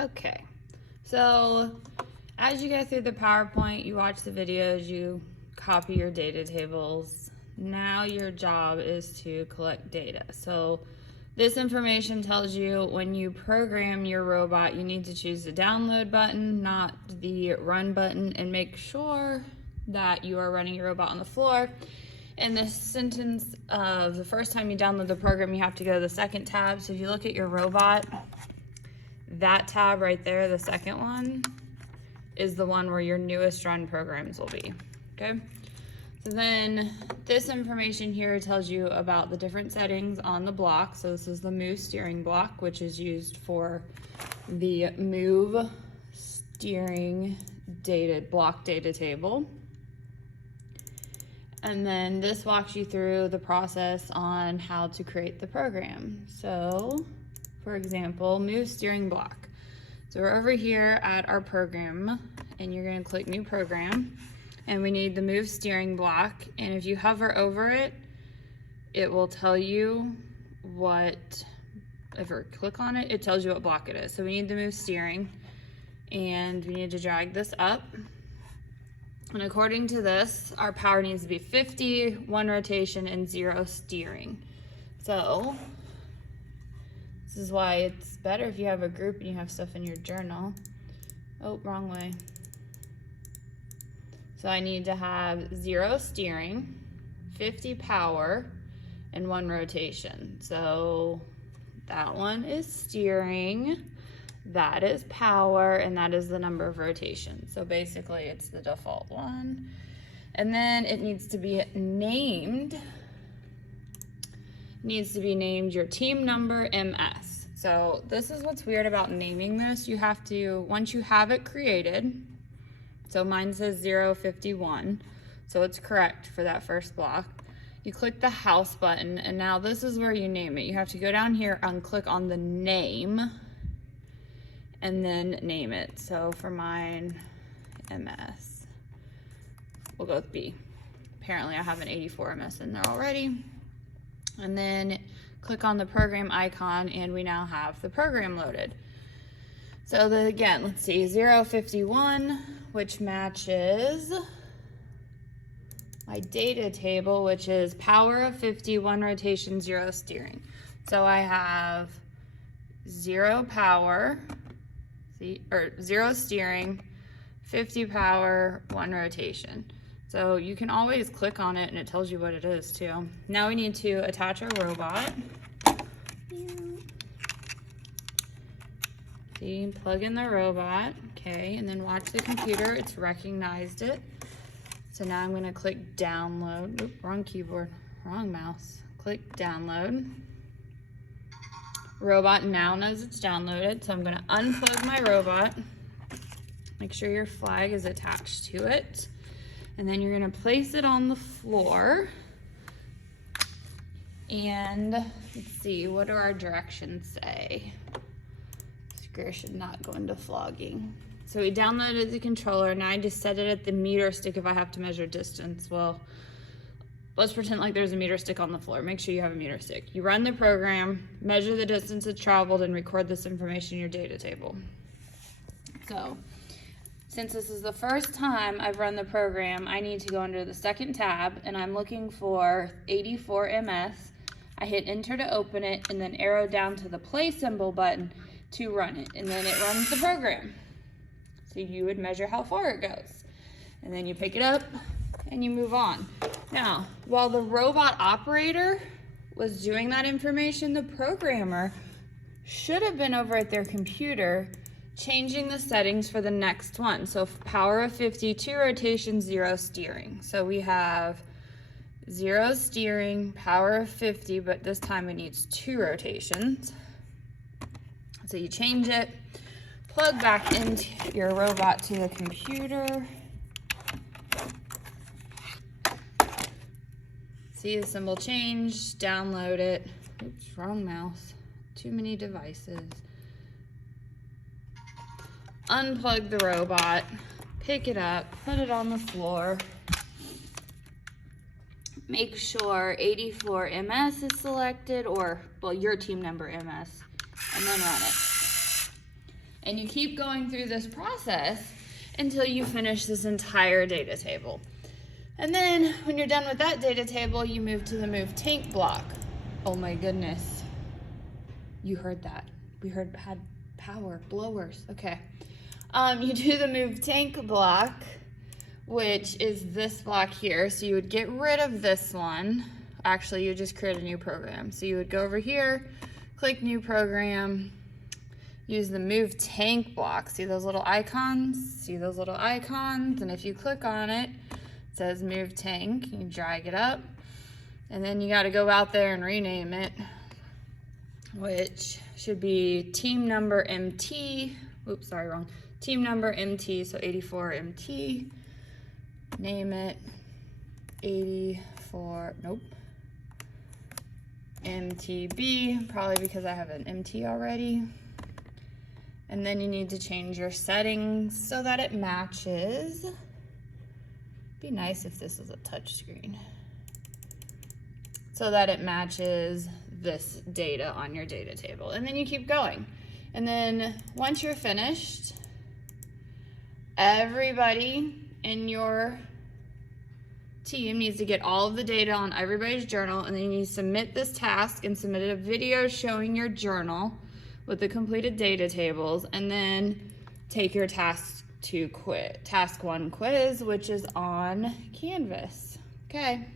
Okay, so as you go through the PowerPoint, you watch the videos, you copy your data tables. Now your job is to collect data. So this information tells you when you program your robot, you need to choose the download button, not the run button, and make sure that you are running your robot on the floor. In this sentence of the first time you download the program, you have to go to the second tab. So if you look at your robot, that tab right there, the second one, is the one where your newest run programs will be, okay? So then this information here tells you about the different settings on the block. So this is the move steering block, which is used for the move steering block data table. And then this walks you through the process on how to create the program. So for example, move steering block. So we're over here at our program and you're gonna click new program and we need the move steering block. And if you hover over it, it will tell you what, if you click on it, it tells you what block it is. So we need the move steering and we need to drag this up. And according to this, our power needs to be 50, 1 rotation, and 0 steering. So this is why it's better if you have a group and you have stuff in your journal. Oh, wrong way. So I need to have 0 steering, 50 power, and 1 rotation. So that one is steering, that is power, and that is the number of rotations. So basically it's the default one. And then it needs to be named. Needs to be named your team number MS. So this is what's weird about naming this. You have to, once you have it created, so mine says 051, so it's correct for that first block. You click the house button, and now this is where you name it. You have to go down here and click on the name, and then name it. So for mine, MS. We'll go with B. Apparently I have an 84 MS in there already. And then click on the program icon and we now have the program loaded. So again, let's see, 051, which matches my data table, which is power of 50, 1 rotation, 0 steering. So I have 0 power, or 0 steering, 50 power, 1 rotation. So you can always click on it and it tells you what it is too. Now we need to attach our robot. See, plug in the robot, okay, and then watch the computer, it's recognized it. So now I'm gonna click download. Oop, wrong keyboard, wrong mouse. Click download. Robot now knows it's downloaded, so I'm gonna unplug my robot. Make sure your flag is attached to it. And then you're gonna place it on the floor. And let's see, what do our directions say? Screw should not go into flogging. So we downloaded the controller, and I just set it at the meter stick if I have to measure distance. Well, let's pretend like there's a meter stick on the floor. Make sure you have a meter stick. You run the program, measure the distance it traveled, and record this information in your data table. So, since this is the first time I've run the program, I need to go under the second tab, and I'm looking for 84 MS. I hit enter to open it, and then arrow down to the play symbol button to run it, and then it runs the program. So you would measure how far it goes. And then you pick it up, and you move on. Now, while the robot operator was doing that information, the programmer should have been over at their computer changing the settings for the next one. So power of 50, 2 rotation, 0 steering. So we have 0 steering, power of 50, but this time it needs 2 rotations. So you change it, plug back into your robot to the computer. See the symbol change, download it. Oops, wrong mouse. Too many devices. Unplug the robot, pick it up, put it on the floor. Make sure 84 MS is selected, or, well, your team number MS, and then run it. And you keep going through this process until you finish this entire data table. And then when you're done with that data table, you move to the move tank block. Oh my goodness. You heard that. We had power, blowers. Okay. You do the move tank block, which is this block here. So you would get rid of this one. Actually, you just create a new program. So you would go over here, click new program, use the move tank block. See those little icons? See those little icons? And if you click on it, it says move tank. You drag it up, and then you got to go out there and rename it, which should be team number MT. Oops, sorry, wrong. Team number MT, so 84 MT. Name it 84, nope. MTB, probably because I have an MT already. And then you need to change your settings so that it matches. Be nice if this is a touch screen. So that it matches this data on your data table. And then you keep going. And then once you're finished, everybody in your team needs to get all of the data on everybody's journal, and then you need to submit this task and submit a video showing your journal with the completed data tables, and then take your task 1 quiz, which is on Canvas. Okay.